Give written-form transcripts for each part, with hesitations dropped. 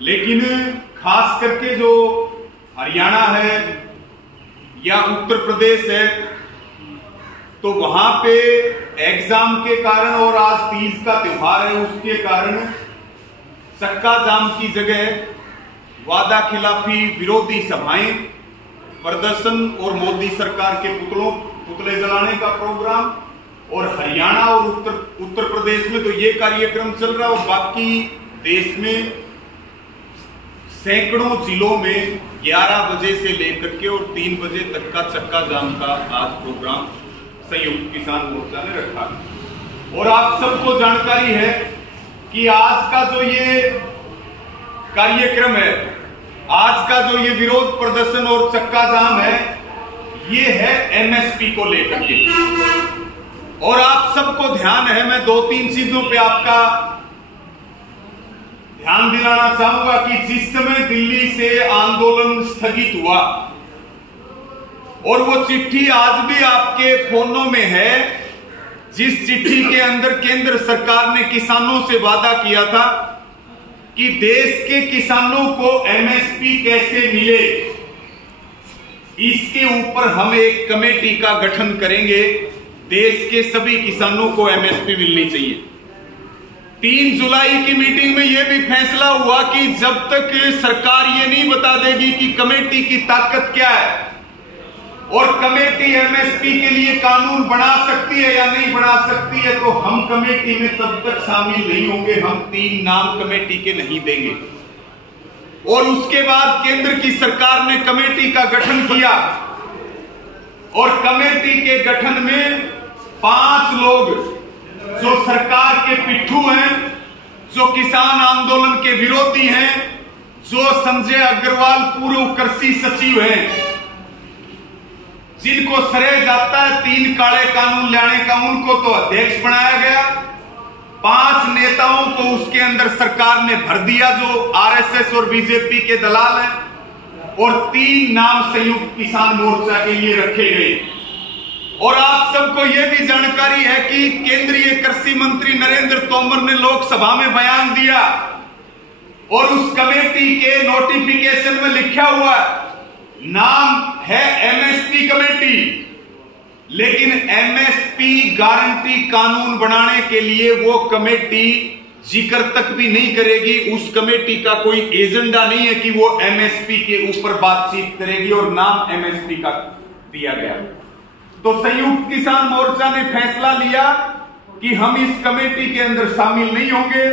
लेकिन खास करके जो हरियाणा है या उत्तर प्रदेश है, तो वहां पे एग्जाम के कारण और आज तीज का त्योहार है, उसके कारण चक्का जाम की जगह वादा खिलाफी विरोधी सभाएं, प्रदर्शन और मोदी सरकार के पुतले जलाने का प्रोग्राम, और हरियाणा और उत्तर प्रदेश में तो ये कार्यक्रम चल रहा है, और बाकी देश में सैकड़ों जिलों में 11 बजे से लेकर के और 3 बजे तक का चक्का जाम का आज प्रोग्राम संयुक्त किसान मोर्चा ने रखा है। और आप सबको जानकारी है कि आज का जो ये कार्यक्रम है, आज का जो ये विरोध प्रदर्शन और चक्का जाम है, ये है एमएसपी को लेकर के। और आप सबको ध्यान है, मैं 2-3 चीजों पे आपका ध्यान दिलाना चाहूंगा कि जिस समय दिल्ली से आंदोलन स्थगित हुआ, और वो चिट्ठी आज भी आपके फोनों में है, जिस चिट्ठी के अंदर केंद्र सरकार ने किसानों से वादा किया था कि देश के किसानों को एमएसपी कैसे मिले, इसके ऊपर हम एक कमेटी का गठन करेंगे। देश के सभी किसानों को एमएसपी मिलनी चाहिए। 3 जुलाई की मीटिंग में यह भी फैसला हुआ कि जब तक सरकार ये नहीं बता देगी कि कमेटी की ताकत क्या है और कमेटी एमएसपी के लिए कानून बना सकती है या नहीं बना सकती है, तो हम कमेटी में तब तक शामिल नहीं होंगे। हम 3 नाम कमेटी के नहीं देंगे। और उसके बाद केंद्र की सरकार ने कमेटी का गठन किया, और कमेटी के गठन में 5 लोग जो सरकार के पिट्ठू हैं, जो किसान आंदोलन के विरोधी हैं, जो संजय अग्रवाल पूर्व कृषि सचिव हैं, जिनको श्रेय जाता है 3 काले कानून लाने का, उनको तो अध्यक्ष बनाया गया। 5 नेताओं को उसके अंदर सरकार ने भर दिया जो आरएसएस और बीजेपी के दलाल हैं, और 3 नाम संयुक्त किसान मोर्चा के लिए रखे गए। और आप सबको यह भी जानकारी है कि केंद्रीय कृषि मंत्री नरेंद्र तोमर ने लोकसभा में बयान दिया, और उस कमेटी के नोटिफिकेशन में लिखा हुआ नाम है एमएसपी कमेटी, लेकिन एमएसपी गारंटी कानून बनाने के लिए वो कमेटी जिक्र तक भी नहीं करेगी। उस कमेटी का कोई एजेंडा नहीं है कि वो एमएसपी के ऊपर बातचीत करेगी, और नाम एमएसपी का दिया गया। तो संयुक्त किसान मोर्चा ने फैसला लिया कि हम इस कमेटी के अंदर शामिल नहीं होंगे,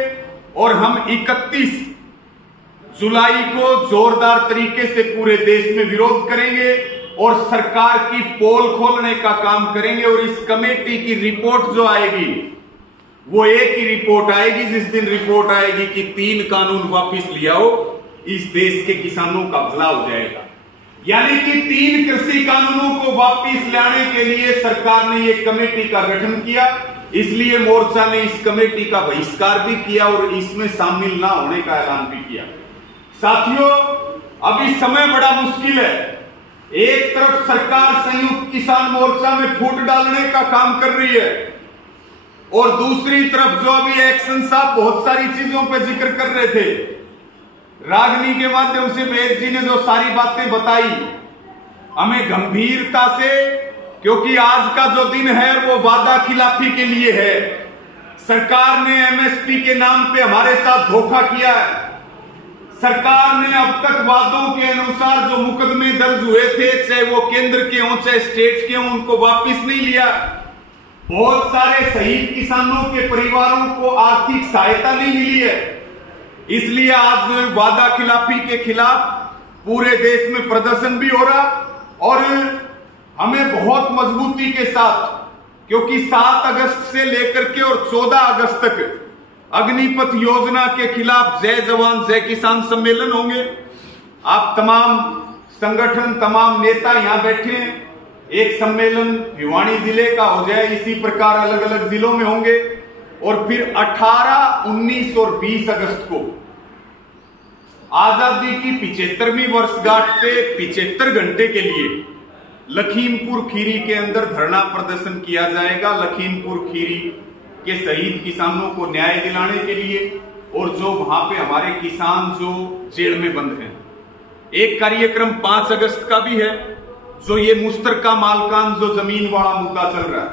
और हम 31 जुलाई को जोरदार तरीके से पूरे देश में विरोध करेंगे और सरकार की पोल खोलने का काम करेंगे। और इस कमेटी की रिपोर्ट जो आएगी, वो एक ही रिपोर्ट आएगी, जिस दिन रिपोर्ट आएगी कि 3 कानून वापिस ले आओ, इस देश के किसानों का भला हो जाएगा। यानी कि 3 कृषि कानूनों को वापिस लाने के लिए सरकार ने एक कमेटी का गठन किया। इसलिए मोर्चा ने इस कमेटी का बहिष्कार भी किया और इसमें शामिल ना होने का ऐलान भी किया। साथियों, अभी समय बड़ा मुश्किल है। एक तरफ सरकार संयुक्त किसान मोर्चा में फूट डालने का काम कर रही है, और दूसरी तरफ जो अभी एक्शन साहब बहुत सारी चीजों पर जिक्र कर रहे थे, रागनी के माध्यम से वेद जी ने जो सारी बातें बताई, हमें गंभीरता से, क्योंकि आज का जो दिन है वो वादा खिलाफी के लिए है। सरकार ने एमएसपी के नाम पे हमारे साथ धोखा किया है। सरकार ने अब तक वादों के अनुसार जो मुकदमे दर्ज हुए थे, चाहे वो केंद्र के हों चाहे स्टेट के हों, उनको वापिस नहीं लिया। बहुत सारे शहीद किसानों के परिवारों को आर्थिक सहायता नहीं मिली है। इसलिए आज वादा खिलाफी के खिलाफ पूरे देश में प्रदर्शन भी हो रहा, और हमें बहुत मजबूती के साथ, क्योंकि 7 अगस्त से लेकर के और 14 अगस्त तक अग्निपथ योजना के खिलाफ जय जवान जय किसान सम्मेलन होंगे। आप तमाम संगठन, तमाम नेता यहां बैठे हैं। एक सम्मेलन भिवानी जिले का हो जाए, इसी प्रकार अलग अलग जिलों में होंगे। और फिर 18, 19 और 20 अगस्त को आजादी की 75वीं वर्षगांठ पे 75 घंटे के लिए लखीमपुर खीरी के अंदर धरना प्रदर्शन किया जाएगा। लखीमपुर खीरी के शहीद किसानों को न्याय दिलाने के लिए और जो वहां पे हमारे किसान जो जेल में बंद हैं। एक कार्यक्रम 5 अगस्त का भी है, जो ये मुश्तरका मालकान जो जमीन वाला मुद्दा चल रहा है।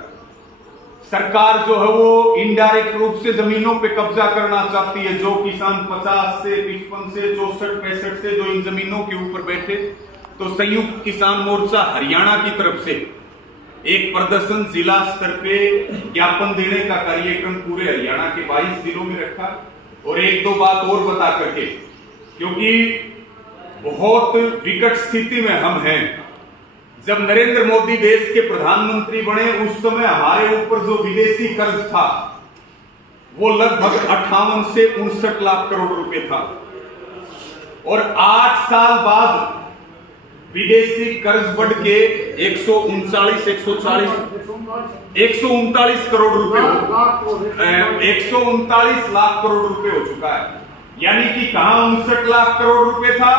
सरकार जो है वो इनडायरेक्ट रूप से जमीनों पे कब्जा करना चाहती है। जो किसान 50 से 55 से 64 65 से जो इन जमीनों के ऊपर बैठे, तो संयुक्त किसान मोर्चा हरियाणा की तरफ से एक प्रदर्शन जिला स्तर पे ज्ञापन देने का कार्यक्रम पूरे हरियाणा के 22 जिलों में रखा। और एक दो बात और बता करके, क्योंकि बहुत विकट स्थिति में हम हैं। जब नरेंद्र मोदी देश के प्रधानमंत्री बने, उस समय हमारे ऊपर जो विदेशी कर्ज था वो लगभग 58 से 59 लाख करोड़ रुपए था। और 8 साल बाद विदेशी कर्ज बढ़ के 139 करोड़ रुपए 139 लाख करोड़ रुपए हो चुका है। यानी कि कहां 59 लाख करोड़ रुपए था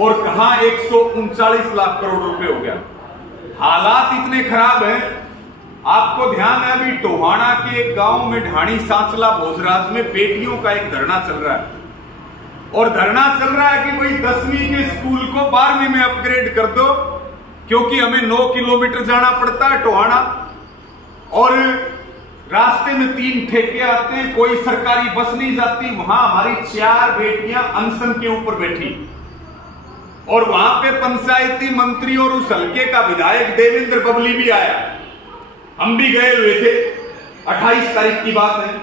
और कहां 139 लाख करोड़ रुपए हो गया। हालात इतने खराब हैं। आपको ध्यान है, अभी टोहाना के गांव में ढाणी सांचला भोजराज में बेटियों का एक धरना चल रहा है। और धरना चल रहा है कि भाई 10वीं के स्कूल को 12वीं में अपग्रेड कर दो, क्योंकि हमें 9 किलोमीटर जाना पड़ता है टोहाना, और रास्ते में 3 ठेके आते हैं, कोई सरकारी बस नहीं जाती। वहां हमारी 4 बेटियां अनशन के ऊपर बैठी, और वहां पे पंचायती मंत्री और उस हल्के का विधायक देवेंद्र बबली भी आया। हम भी गए हुए थे, 28 तारीख की बात है।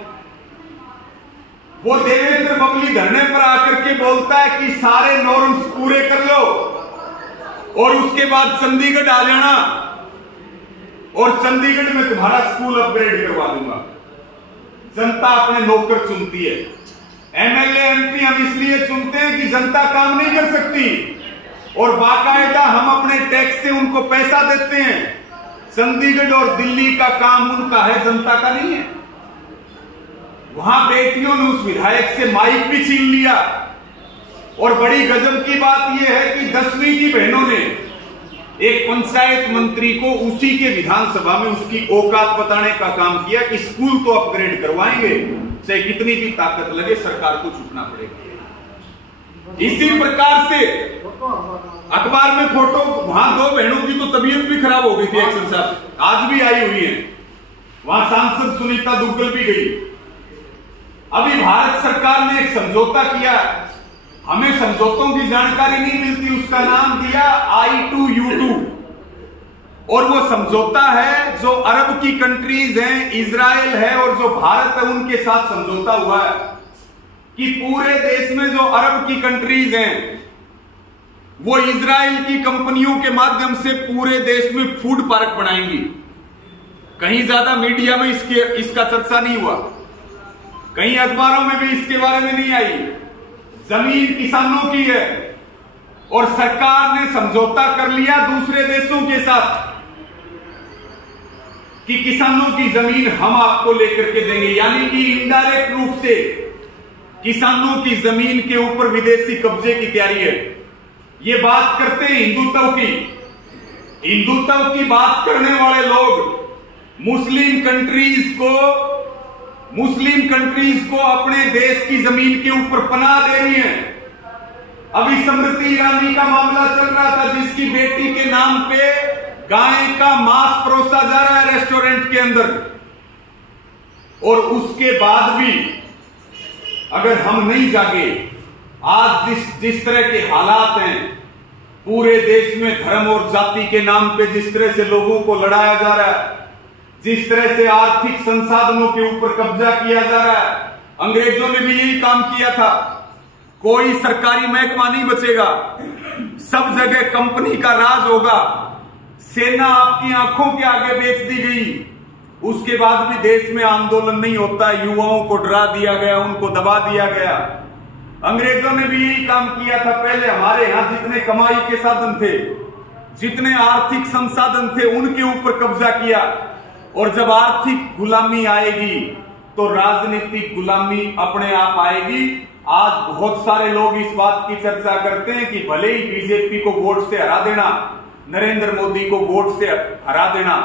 वो देवेंद्र बबली धरने पर आकर के बोलता है कि सारे नॉर्म्स पूरे कर लो और उसके बाद चंडीगढ़ आ जाना, और चंडीगढ़ में तुम्हारा स्कूल अपग्रेड करवा दूंगा। जनता अपने नौकर चुनती है। एमएलए एमपी हम इसलिए चुनते हैं कि जनता काम नहीं कर सकती, और बाकायदा हम अपने टैक्स से उनको पैसा देते हैं। चंडीगढ़ और दिल्ली का काम उनका है, जनता का नहीं है। वहां बेटियों ने उस विधायक से माइक भी छीन लिया। और बड़ी गजब की बात यह है कि 10वीं की बहनों ने एक पंचायत मंत्री को उसी के विधानसभा में उसकी औकात बताने का काम किया कि स्कूल तो अपग्रेड करवाएंगे, चाहे कितनी भी ताकत लगे, सरकार को झुकना पड़ेगा। इसी प्रकार से अखबार में फोटो, वहां 2 बहनों की तो तबीयत भी खराब हो गई थी, एक्शन साहब आज भी आई हुई है। वहां सांसद सुनीता दुग्गल भी गई। अभी भारत सरकार ने एक समझौता किया, हमें समझौतों की जानकारी नहीं मिलती, उसका नाम दिया I2U2। और वो समझौता है जो अरब की कंट्रीज हैं, इजराइल है और जो भारत है, उनके साथ समझौता हुआ है कि पूरे देश में जो अरब की कंट्रीज हैं वो इजराइल की कंपनियों के माध्यम से पूरे देश में फूड पार्क बनाएंगी। कहीं ज्यादा मीडिया में इसका चर्चा नहीं हुआ, कहीं अखबारों में भी इसके बारे में नहीं आई। जमीन किसानों की है और सरकार ने समझौता कर लिया दूसरे देशों के साथ कि किसानों की जमीन हम आपको लेकर के देंगे। यानी कि इनडायरेक्ट रूप से किसानों की जमीन के ऊपर विदेशी कब्जे की तैयारी है। ये बात करते हैं हिंदुत्व की। हिंदुत्व की बात करने वाले लोग मुस्लिम कंट्रीज को अपने देश की जमीन के ऊपर पनाह दे रही हैं। अभी स्मृति ईरानी का मामला चल रहा था, जिसकी बेटी के नाम पे गाय का मांस परोसा जा रहा है रेस्टोरेंट के अंदर, और उसके बाद भी अगर हम नहीं जागे, आज जिस तरह के हालात हैं पूरे देश में, धर्म और जाति के नाम पे जिस तरह से लोगों को लड़ाया जा रहा है, जिस तरह से आर्थिक संसाधनों के ऊपर कब्जा किया जा रहा है, अंग्रेजों ने भी यही काम किया था। कोई सरकारी महकमा नहीं बचेगा, सब जगह कंपनी का राज होगा। सेना आपकी आंखों के आगे बेच दी गई, उसके बाद भी देश में आंदोलन नहीं होता, युवाओं को डरा दिया गया, उनको दबा दिया गया। अंग्रेजों ने भी यही काम किया था। पहले हमारे यहां जितने कमाई के साधन थे, जितने आर्थिक संसाधन थे, उनके ऊपर कब्जा किया। और जब आर्थिक गुलामी आएगी तो राजनीतिक गुलामी अपने आप आएगी। आज बहुत सारे लोग इस बात की चर्चा करते हैं कि भले ही बीजेपी को वोट से हरा देना, नरेंद्र मोदी को वोट से हरा देना,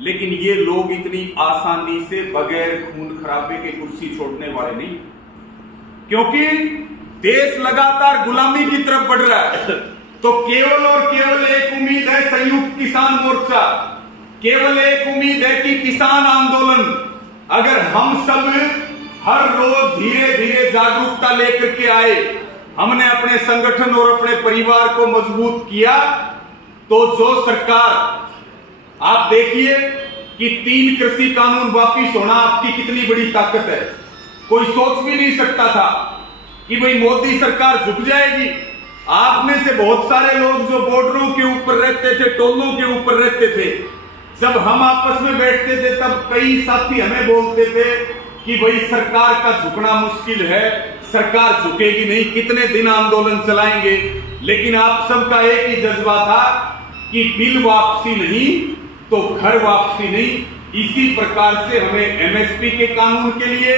लेकिन ये लोग इतनी आसानी से बगैर खून खराबे के कुर्सी छोड़ने वाले नहीं। क्योंकि देश लगातार गुलामी की तरफ बढ़ रहा है। तो केवल और केवल एक उम्मीद है संयुक्त किसान मोर्चा, केवल एक उम्मीद है कि किसान आंदोलन, अगर हम सब हर रोज धीरे धीरे जागरूकता लेकर के आए, हमने अपने संगठन और अपने परिवार को मजबूत किया, तो जो सरकार, आप देखिए कि 3 कृषि कानून वापिस होना आपकी कितनी बड़ी ताकत है। कोई सोच भी नहीं सकता था कि भाई मोदी सरकार झुक जाएगी। आप में से बहुत सारे लोग जो बॉर्डरों के ऊपर रहते थे, टोलों के ऊपर रहते थे, जब हम आपस में बैठते थे तब कई साथी हमें बोलते थे कि भाई सरकार का झुकना मुश्किल है, सरकार झुकेगी नहीं, कितने दिन आंदोलन चलाएंगे। लेकिन आप सबका एक ही जज्बा था कि बिल वापसी नहीं तो घर वापसी नहीं। इसी प्रकार से हमें एमएसपी के कानून के लिए,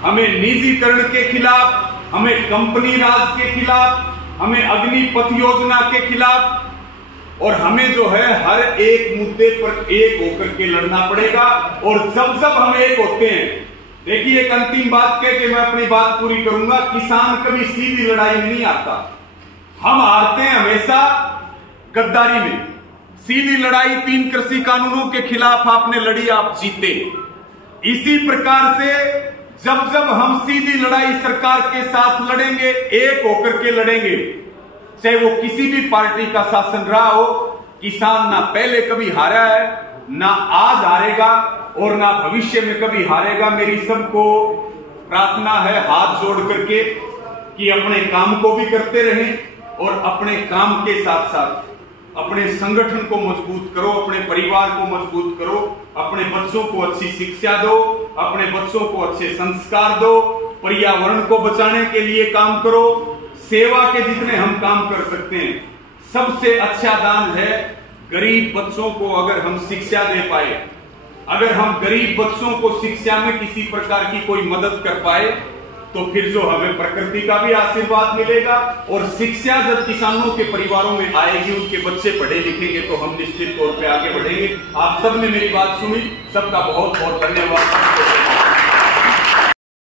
हमें निजीकरण के खिलाफ, हमें कंपनी राज के खिलाफ, हमें अग्निपथ योजना के खिलाफ, और हमें जो है हर एक मुद्दे पर एक होकर के लड़ना पड़ेगा। और जब जब हम एक होते हैं, देखिए एक अंतिम बात कह के मैं अपनी बात पूरी करूंगा, किसान कभी सीधी लड़ाई में नहीं आता, हम हारते हैं हमेशा गद्दारी में। सीधी लड़ाई 3 कृषि कानूनों के खिलाफ आपने लड़ी, आप जीते। इसी प्रकार से जब जब हम सीधी लड़ाई सरकार के साथ लड़ेंगे, एक होकर के लड़ेंगे, चाहे वो किसी भी पार्टी का शासन रहा हो, किसान ना पहले कभी हारा है, ना आज हारेगा और ना भविष्य में कभी हारेगा। मेरी सबको प्रार्थना है हाथ जोड़ करके कि अपने काम को भी करते रहें और अपने काम के साथ साथ अपने संगठन को मजबूत करो, अपने परिवार को मजबूत करो, अपने बच्चों को अच्छी शिक्षा दो, अपने बच्चों को अच्छे संस्कार दो, पर्यावरण को बचाने के लिए काम करो। सेवा के जितने हम काम कर सकते हैं, सबसे अच्छा दान है गरीब बच्चों को अगर हम शिक्षा दे पाए, अगर हम गरीब बच्चों को शिक्षा में किसी प्रकार की कोई मदद कर पाए, तो फिर जो हमें प्रकृति का भी आशीर्वाद मिलेगा। और शिक्षा जब किसानों के परिवारों में आएगी, उनके बच्चे पढ़े लिखेंगे, तो हम निश्चित तौर पे आगे बढ़ेंगे। आप सबने मेरी बात सुनी, सबका बहुत बहुत धन्यवाद।